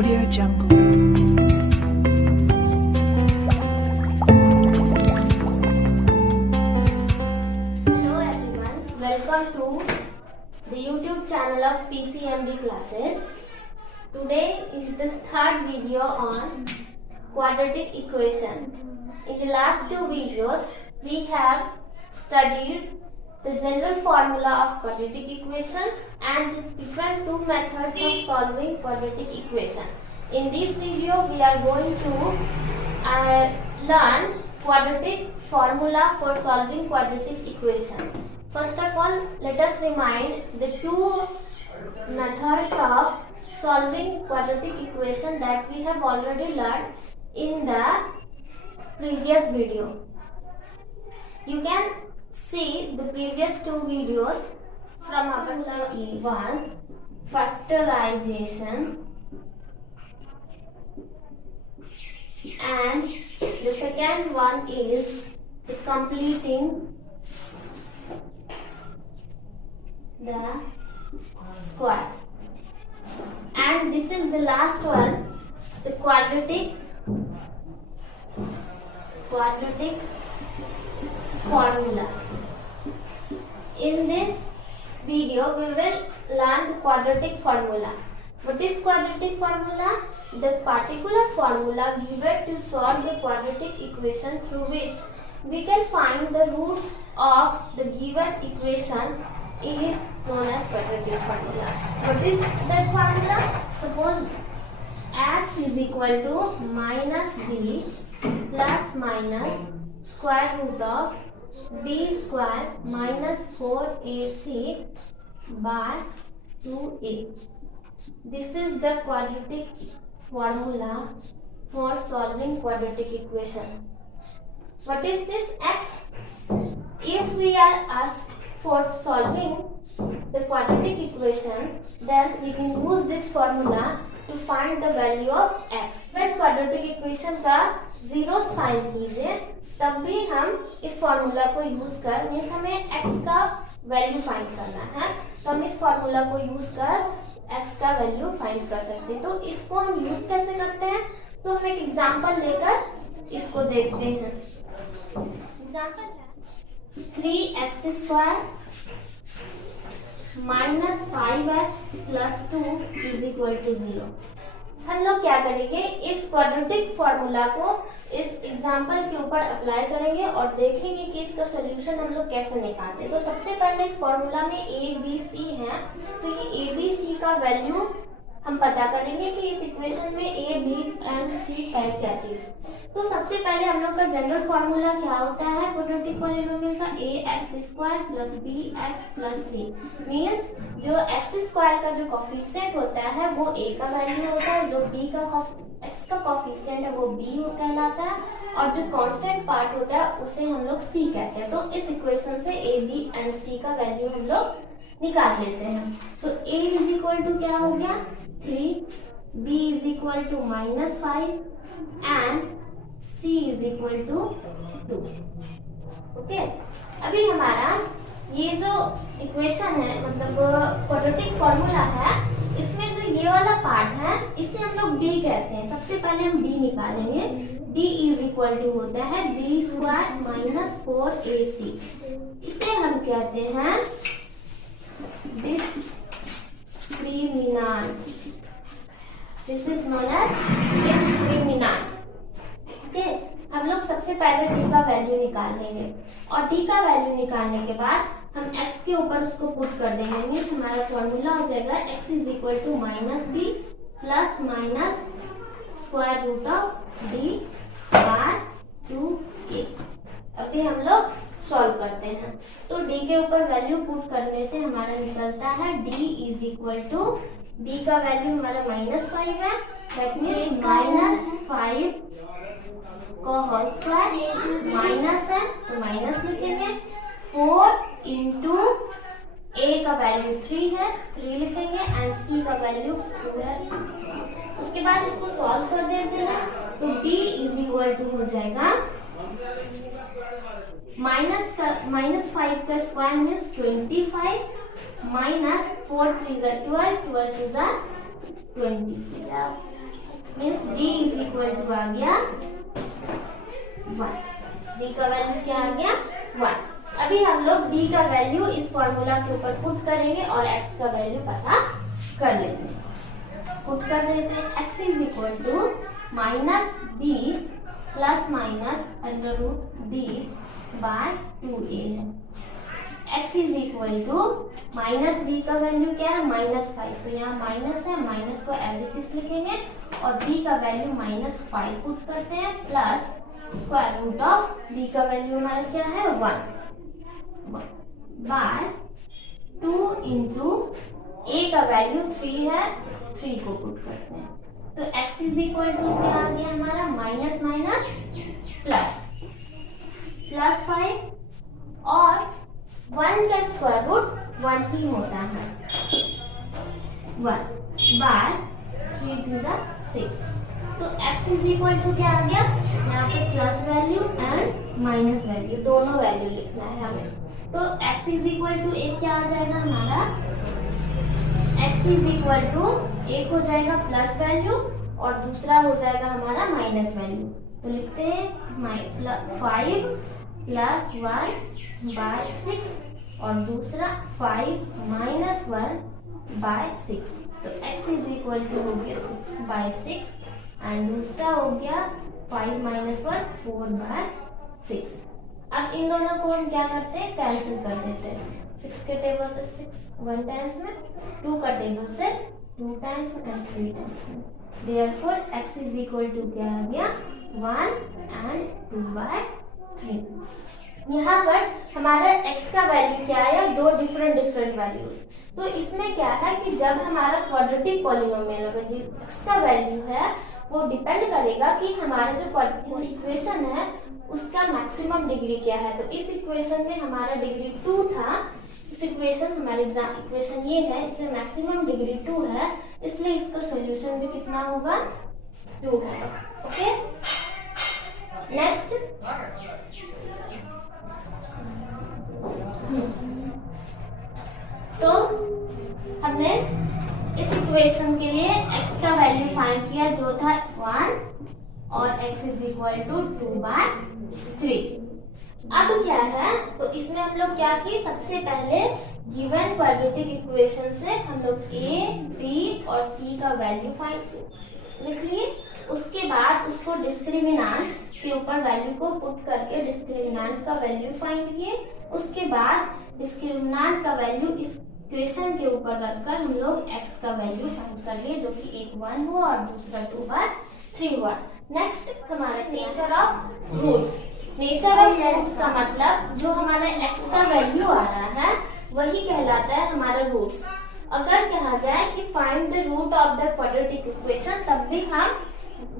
Audio Jungle. Hello everyone, welcome to the YouTube channel of PCMB classes. Today is the third video on quadratic equation. In the last two videos, we have studied the general formula of quadratic equation and the different two methods of solving quadratic equation. In this video, we are going to learn quadratic formula for solving quadratic equation. First of all, let us remind the two methods of solving quadratic equation that we have already learned in the previous video. You can see the previous two videos from our level 1, factorization, and the second one is the completing the square, and this is the last one, the quadratic formula. In this video, we will learn the quadratic formula. What is quadratic formula? The particular formula given to solve the quadratic equation through which we can find the roots of the given equation is known as quadratic formula. What is that formula? Suppose x is equal to minus b plus minus square root of b square minus 4ac by 2a. This is the quadratic formula for solving quadratic equation. What is this x? If we are asked for solving the quadratic equation, then we can use this formula to find the value of x. when quadratic equation का zeros find कीजिए, तब भी हम इस formula को use कर means हमें x का वैल्यू फाइंड करना है, तो हम इस फॉर्मूला को यूज कर x का वैल्यू फाइंड कर सकते हैं. तो इसको हम यूज कैसे करते हैं, तो हम एक एग्जांपल लेकर इसको देखते हैं. एग्जांपल है 3x square minus 5x plus 2 is equal to 0. हम लोग क्या करेंगे, इस क्वाड्रेटिक फॉर्मूला को इस एग्जांपल के ऊपर अप्लाई करेंगे और देखेंगे कि इसका सॉल्यूशन हम लोग कैसे निकालते हैं. तो सबसे पहले इस फॉर्मूला में ए बी सी है, तो ये ए बी सी का वैल्यू हम पता करेंगे कि इस इक्वेशन में ए बी एंड सी है क्या चीज. तो सबसे पहले हम लोग का जनरल फॉर्मूला क्या होता है क्वाड्रेटिक पॉलिनोमियल का, a x square plus b x plus c. Means जो एक्स स्क्वायर का जो कोफिशिएंट होता है वो ए का वैल्यू होता है, जो बी का एक्स का कोफिशिएंट है वो बी कहलाता है, और जो कांस्टेंट पार्ट होता है उसे हम लोग सी कहते हैं. तो इस इक्वेशन से ए बी एंड सी का वैल्यू हम लोग निकाल लेते हैं. तो ए इज इक्वल टू क्या हो गया 3, b is equal to minus 5 and c is equal to 2. Okay, अभी हमारा ये जो इक्वेशन है मतलब क्वाड्रेटिक फॉर्मूला है, इसमें जो ये वाला पार्ट है इसे हम लोग d कहते हैं. सबसे पहले हम d निकालेंगे. d इज इक्वल टू होता है b स्क्वायर माइनस 4ac. इसे हम कहते हैं discriminant. This is known as discriminant. Okay, हम लोग सबसे पहले d का वैल्यू निकाल लेंगे और d का वैल्यू निकालने के बाद हम x के ऊपर उसको पुट कर देंगे. मीन्स हमारा फॉर्मूला हो जाएगा x is equal to minus B plus minus square root of d by 2a. अभी हम लोग सॉल्व करते हैं. तो d के ऊपर वैल्यू पुट करने से हमारा निकलता है d is equal to d का वैल्यू हमारा माइनस 5 है, दैट मीन्स माइनस 5 का होल स्क्वायर माइनस है तो माइनस लिखेंगे. 4 इंटू a का वैल्यू 3 है 3 लिखेंगे एंड c का वैल्यू 2 है. उसके बाद इसको सॉल्व कर देते हैं. तो d इज इक्वल टू हो जाएगा माइनस 5 का square means 25 minus 4 3 12 12 2 20. Means d is equal to आ गया 1। d का वैल्यू क्या आ गया 1। अभी हम लोग d का वैल्यू इस फॉर्मूला के ऊपर पुट करेंगे और x का वैल्यू पता कर लेते हैं। पुट कर देते हैं x is equal to minus b plus minus under root b by 2a है। x is equal to minus b का वैल्यू क्या है -5, तो यहाँ माइनस है, माइनस को एज इट इज लिखेंगे और b का वैल्यू -5 पुट करते हैं plus square root of b का वैल्यू हमारा क्या है 1 बाय 2 इंटू a का वैल्यू 3 है, 3 को पुट करते हैं तो x इज इक्वल टू क्या आ गया हमारा माइनस माइनस प्लस 5 और 1 का स्क्वायर रूट 1 ही होता है 1 बाय 3 टू द 6। तो x इज इक्वल टू क्या आ गया, यहाँ पे plus value and minus value दोनों वैल्यू लिखना है हमें। तो x इज इक्वल टू एक क्या आ जाएगा हमारा, x इज इक्वल टू एक हो जाएगा प्लस वैल्यू और दूसरा हो जाएगा हमारा माइनस वैल्यू। तो लिखते हैं 5 प्लस 1 बाय 6 और दूसरा 5 माइनस 1 बाय 6। तो x इज इक्वल टू हो गया 6 बाय 6 एंड दूसरा हो गया 5 माइनस 1 4 बाय 6। अब इन दोनों को हम क्या करते हैं, कैंसिल कर देते हैं। 6 के टेबल से 6 1 टाइम्स में, 2 का टेबल से 2 टाइम्स एंड 3 टाइम्स में। Therefore x is equal to क्या आ गया 1 and 2 by 3। यहाँ पर हमारा x का वैल्यू क्या आया, दो डिफरेंट वैल्यूज। तो इसमें क्या है कि जब हमारा क्वाड्रेटिक पॉलिनोमियल होगा, जो x का वैल्यू है वो डिपेंड करेगा कि हमारा जो क्वाड्रेटिक इक्वेशन है उसका मैक्सिमम डिग्री क्या है। तो इस इक्वेशन में हमारा डिग्री 2 था, इस इक्वेशन हमारे एग्जाम इक्वेशन ये है, इसमें मैक्सिमम डिग्री 2 है, इसलिए इसका सॉल्यूशन भी कितना होगा 2 होगा। ओके, नेक्स्ट तो हमने इस इक्वेशन के लिए x का वैल्यू फाइंड किया जो था 1 और x is equal to 2 by 3। अब क्या है, तो इसमें हम लोग क्या किए, सबसे पहले गिवन क्वाड्रेटिक इक्वेशन से हम लोग a, b और c का वैल्यू फाइंड लिख लिए। उसके बाद उसको डिस्क्रिमिनेंट के ऊपर वैल्यू को पुट करके डिस्क्रिमिनेंट का वैल्यू फाइंड किए। उसके बाद डिस्क्रिमिनेंट का वैल्यू इस इक्वेशन के ऊपर रखकर हम लोग x का वैल्यू फाइंड कर लिए, जो कि एक 1 हुआ और दूसरा 2 बाय 3 हुआ। नेक्स्ट हमारा nature of roots. Nature of roots का मतलब जो हमारा x का वैल्यू आ रहा है वही कहलाता है हमारा रूट्स। अगर कहा जाए कि find the root of the quadratic equation, तब भी हम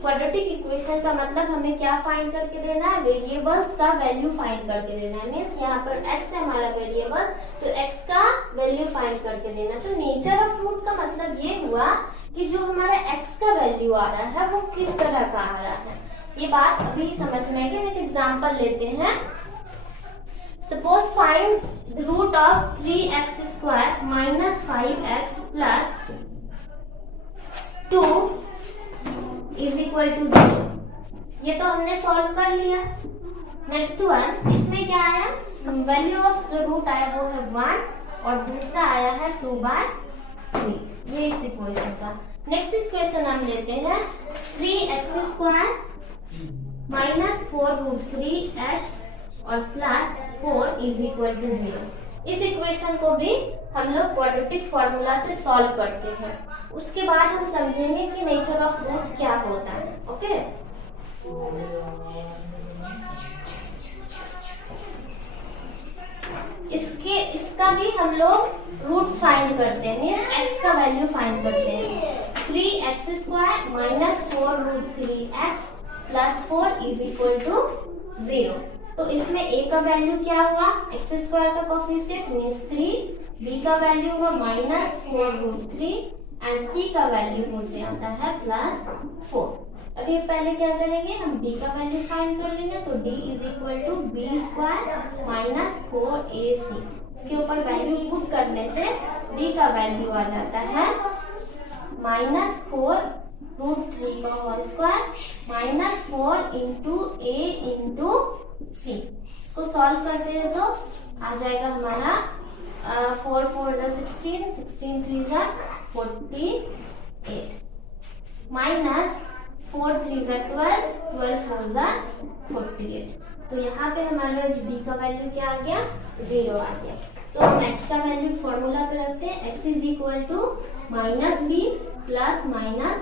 क्वाड्रेटिक इक्वेशन का मतलब हमें क्या फाइंड करके देना है, वेरिएबल्स का वैल्यू फाइंड करके देना है। मीन्स यहाँ पर x है हमारा वेरिएबल, तो x का वैल्यू फाइंड करके देना। तो नेचर ऑफ रूट का मतलब ये हुआ कि जो हमारा x का वैल्यू आ रहा है वो किस तरह का आ रहा है। ये बात अभी समझने के एक एग्जाम्पल लेते हैं। Suppose find the root of 3x square minus 5x plus 2 is equal to 0। ये तो हमने सॉल्व कर लिया। नेक्स्ट वन, इसमें क्या आया, हम वैल्यू ऑफ जो रूट आया वो है 1 और दूसरा आया है 2 बाय 3। ये इस इक्वेशन का। नेक्स्ट इक्वेशन हम लेते हैं 3x square minus 4 root 3x और प्लस 4 इज इक्वल टू 0। इस इक्वेशन को भी हम लोग क्वाड्रेटिक फॉर्मूला से सॉल्व करते हैं। उसके बाद हम समझेंगे कि नेचर ऑफ रूट क्या होता है। ओके, इसका भी हम लोग रूट फाइंड करते हैं, मीन्स x का वैल्यू फाइंड करते हैं। 3x square minus 4 root 3x plus 4 is equal to 0। तो इसमें a का वैल्यू क्या हुआ, x स्क्वायर का कोफिशिएंट मीन्स 3, b का वैल्यू हुआ माइनस 4 रूट 3 एंड c का वैल्यू हो जाता है प्लस 4। अभी पहले क्या करेंगे, हम d का वैल्यू फाइंड कर लेंगे। तो d is equal to b square minus 4ac। इसके ऊपर वैल्यू पुट करने से d का वैल्यू आ जाता है माइनस 4 √3 का whole square minus 4 into a into c। इसको सॉल्व करते हैं तो आ जाएगा हमारा 4 4 16, 16 3 48 माइनस 4 3 12, 12 4 48। तो यहाँ पे हमारा d का वैल्यू क्या आ गया, 0 आ गया। तो हम x का वैल्यू फॉर्मूला पे रखते हैं, x is equal to minus B plus minus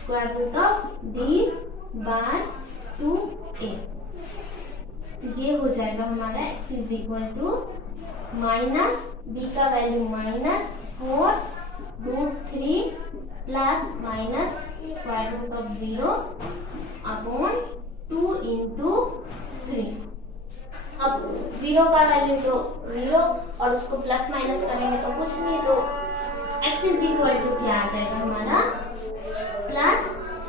square root of d by 2a। ये हो जाएगा हमारा x is equal to minus b का value minus 4√3 plus minus square root of 0 upon 2 into 3। अब 0 का वैल्यू तो 0 और उसको प्लस माइनस करेंगे तो कुछ नहीं, तो x इज इक्वल टू क्या आ जाएगा हमारा प्लस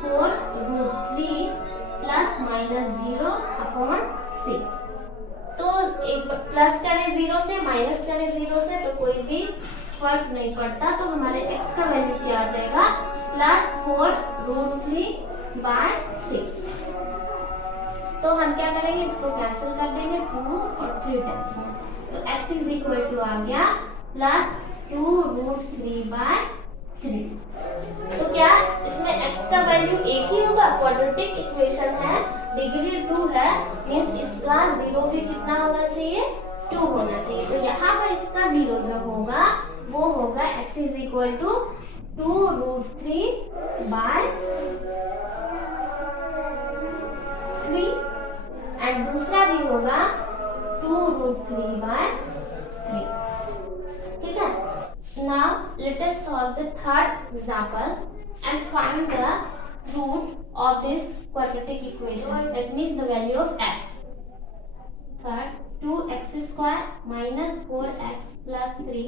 4√3 प्लस माइनस 0 अपॉन 6। तो एक प्लस करें 0 से माइनस करें 0 से तो कोई भी फर्क नहीं पड़ता। तो हमारे x का वैल्यू क्या आ जाएगा प्लस 4√3 बाय 6। तो हम क्या करेंगे, इसको कैंसिल कर देंगे 2 और 3 टाइम्स में। तो x इज इक्वल टू आ गया प्लस 2√3 बाय 3। तो क्या इसमें x का वैल्यू एक ही होगा, क्वाड्रेटिक इक्वेशन है, डिग्री 2 है, मींस इसका 0 भी कितना होना चाहिए, 2 होना चाहिए। तो यहाँ पर इसका 0 जो होगा वो होगा x is equal to 2√3 by 3 and दूसरा भी होगा 2√3 बाय 3। ठीक है। Now let us solve the third example and find the root of this quadratic equation, that means the value of x। Third 2x² minus 4x plus 3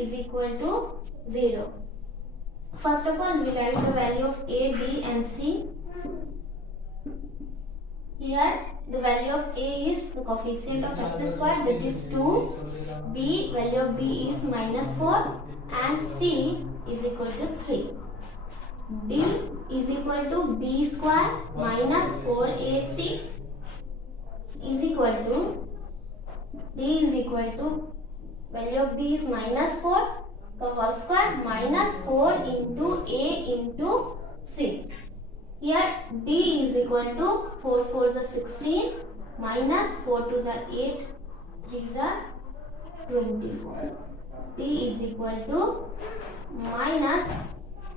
is equal to 0. First of all, we write the value of a, b and c. Here the value of a is the coefficient of x square, that is 2. b, value of b is minus 4 and c is equal to 3. d is equal to b square minus 4ac is equal to d is equal to value of b is minus 4 का whole square minus 4 into a into c। Here d is equal to 4 4 is 16 minus 4 2 is 8 3 is 24. d is equal to minus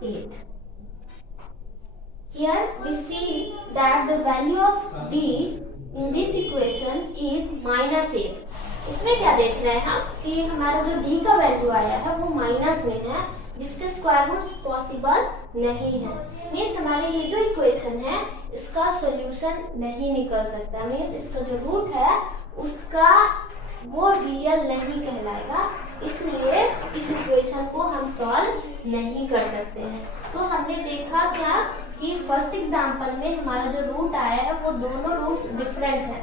8. Here we see that the value of d in this equation is minus 8. इसमें क्या देख रहे हैं हम कि हमारा जो d का वैल्यू आया है वो माइनस में है, जिसके स्क्वायर रूट पॉसिबल नहीं है। मीन्स हमारे ये जो इक्वेशन है इसका सॉल्यूशन नहीं निकल सकता, मीन्स इसका जो रूट है उसका वो रियल नहीं कहलाएगा, इसलिए इस इक्वेशन को हम सॉल्व नहीं कर सकते हैं। तो हमने देखा क्या कि फर्स्ट एग्जांपल में हमारा जो रूट आया है वो दोनों रूट्स डिफरेंट है।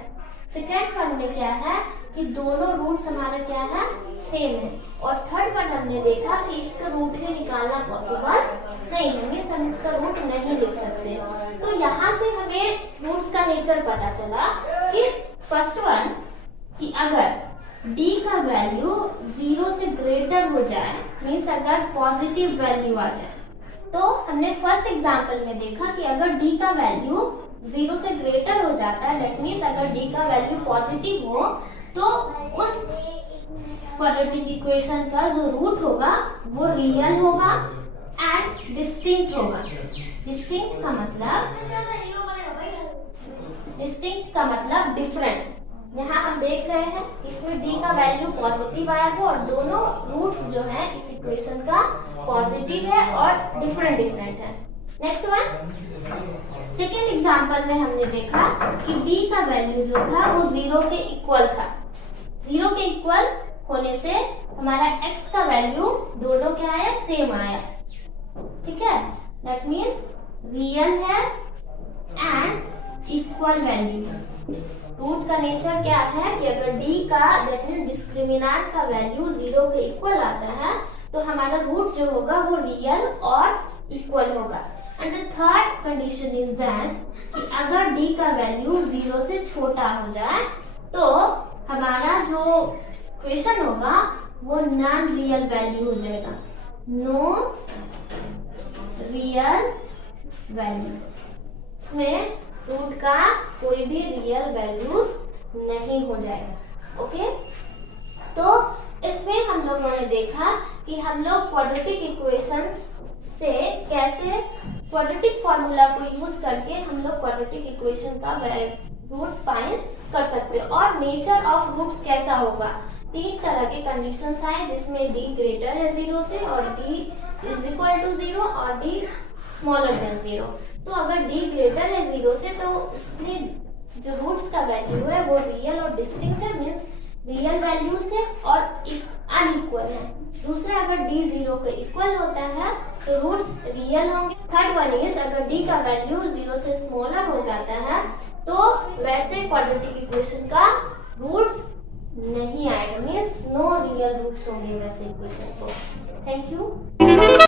सेकेंड वन में क्या है कि दोनों रूट्स हमारा क्या है, सेम है। और थर्ड वन हमने देखा कि इसका रूट ही निकालना पॉसिबल नहीं है, मीन्स हम इसका रूट नहीं लिख सकते। तो यहाँ से हमें रूट्स का नेचर पता चला कि फर्स्ट वन कि अगर d का वैल्यू 0 से ग्रेटर हो जाए, मीन्स अगर पॉजिटिव वैल्यू आ जाए, तो हमने फर्स्ट एग्जांपल में देखा कि अगर d का वैल्यू 0 से ग्रेटर हो जाता है, दैट मीन्स अगर d का वैल्यू पॉजिटिव हो तो उस क्वाड्रेटिक इक्वेशन का जो रूट होगा वो रियल होगा एंड डिस्टिंक्ट होगा। डिस्टिंक्ट का मतलब डिफरेंट। यहाँ हम देख रहे हैं इसमें d का वैल्यू पॉजिटिव आया था और दोनों रूट्स जो है इस इक्वेशन का पॉजिटिव है और डिफरेंट है। नेक्स्ट वन, सेकेंड एग्जांपल में हमने देखा कि d का वैल्यू जो था वो 0 के इक्वल था। 0 के इक्वल होने से हमारा x का वैल्यू दोनों क्या आया, सेम आया। ठीक है, दैट मीन्स रियल है एंड इक्वल वैल्यू। रूट का नेचर क्या है कि अगर d का दैट मीन्स डिस्क्रिमिनेंट का वैल्यू 0 के इक्वल आता है तो हमारा रूट जो होगा वो रियल और इक्वल होगा। And the third condition is that कि अगर d का वैल्यू 0 से छोटा हो जाए तो हमारा जो इक्वेशन होगा वो नॉन रियल वैल्यू हो जाएगा, नो रियल वैल्यू। इसमें रूट का कोई भी रियल वैल्यूज नहीं हो जाएगा। ओके, तो इसमें हम लोगों ने देखा कि हम लोग क्वाड्रेटिक इक्वेशन से कैसे क्वाड्रेटिक फॉर्मूला को यूज करके हम लोग क्वाड्रेटिक इक्वेशन का रूट्स फाइंड कर सकते हैं। और नेचर ऑफ रूट्स कैसा होगा, 3 तरह के कंडीशंस आए जिसमें d ग्रेटर है 0 से और d इज इक्वल टू 0 और d स्मॉलर देन 0। तो अगर d ग्रेटर है 0 से तो उसमें जो रूट्स का वैल्यू है वो रियल और डिस्टिंक्ट है, मींस रियल वैल्यूज है और अनइक्वल है। दूसरा, अगर d 0 के इक्वल होता है तो रूट्स रियल होंगे। थर्ड वन इज अगर d का वैल्यू 0 से स्मॉलर हो जाता है तो वैसे क्वाड्रेटिक इक्वेशन का रूट्स नहीं आएगा, मींस नो रियल रूट्स होंगे वैसे इक्वेशन को। Thank you.